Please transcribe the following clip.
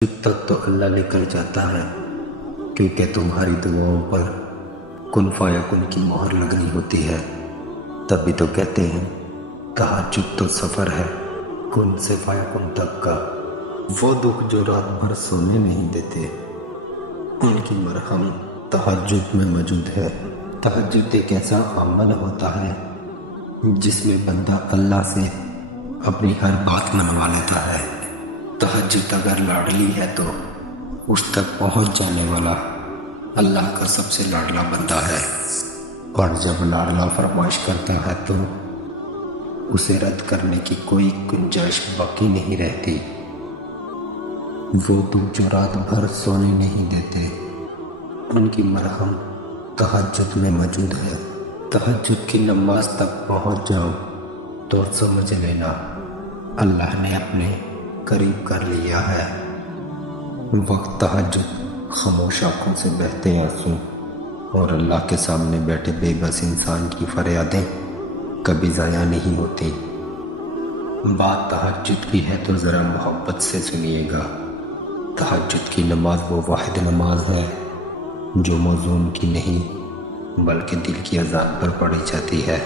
تک تو اللہ لے کر جاتا ہے، کیونکہ تمہاری دعاؤں پر کن فیکون کی مہر لگنی ہوتی ہے۔ تبھی تو کہتے ہیں تہجد تو سفر ہے کن سے فیکون تک کا۔ وہ دکھ جو رات بھر سونے نہیں دیتے، ان کی مرہم تہجد میں موجود ہے۔ تہجد ایک ایسا عمل ہوتا ہے جس میں بندہ اللہ سے اپنی ہر بات منوا لیتا ہے۔ تہجد اگر لاڈلی ہے تو اس تک پہنچ جانے والا اللہ کا سب سے لاڈلا بندہ ہے، اور جب لاڈلا فرمائش کرتا ہے تو اسے رد کرنے کی کوئی گنجائش باقی نہیں رہتی۔ وہ تم جو رات بھر سونے نہیں دیتے، ان کی مرہم تہجد میں موجود ہے۔ تہجد کی نماز تک پہنچ جاؤ تو سمجھ لینا اللہ نے اپنے قریب کر لیا ہے۔ وقت تہجد خاموش آنکھوں سے بہتے آنسو اور اللہ کے سامنے بیٹھے بے بس انسان کی فریادیں کبھی ضائع نہیں ہوتی۔ بات تہجد کی ہے تو ذرا محبت سے سنیے گا۔ تہجد کی نماز وہ واحد نماز ہے جو موزون کی نہیں بلکہ دل کی اذان پر پڑھی جاتی ہے۔